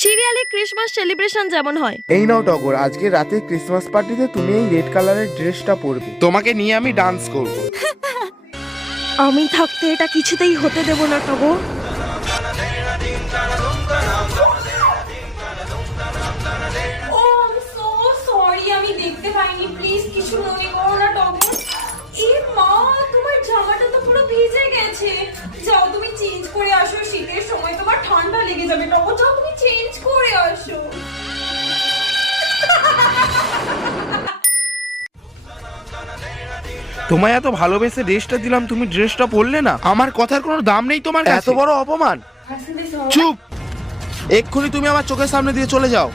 সিরিয়ালে Christmas celebration যেমন হয়। এই নাও টগর, আজকে রাতে ক্রিসমাস পার্টিতে তুমি এই রেড কালারের ড্রেসটা পরবে। তোমাকে নিয়ে আমি ডান্স করব। আমি থাকতে এটা কিছুতেই হতে দেব না টগর। আমি দেখতে পাইনি, প্লিজ কিছু মনে করো না টগর। এ মা, তোমার জামাটা তো পুরো ভিজে গেছে। যাও তুমি চেঞ্জ করে আসো, শীতের সময় তোমার ঠান্ডা লেগে যাবে টগর। যাও তুমি চেঞ্জ করে আসো। তোমায় এত ভালোবেসে ড্রেসটা দিলাম, তুমি ড্রেসটা পরলে না। আমার কথার কোনো দাম নেই তোমার কাছে? এত বড় অপমান। চুপ, এক্ষুনি তুমি আমার চোখের সামনে দিয়ে চলে যাও।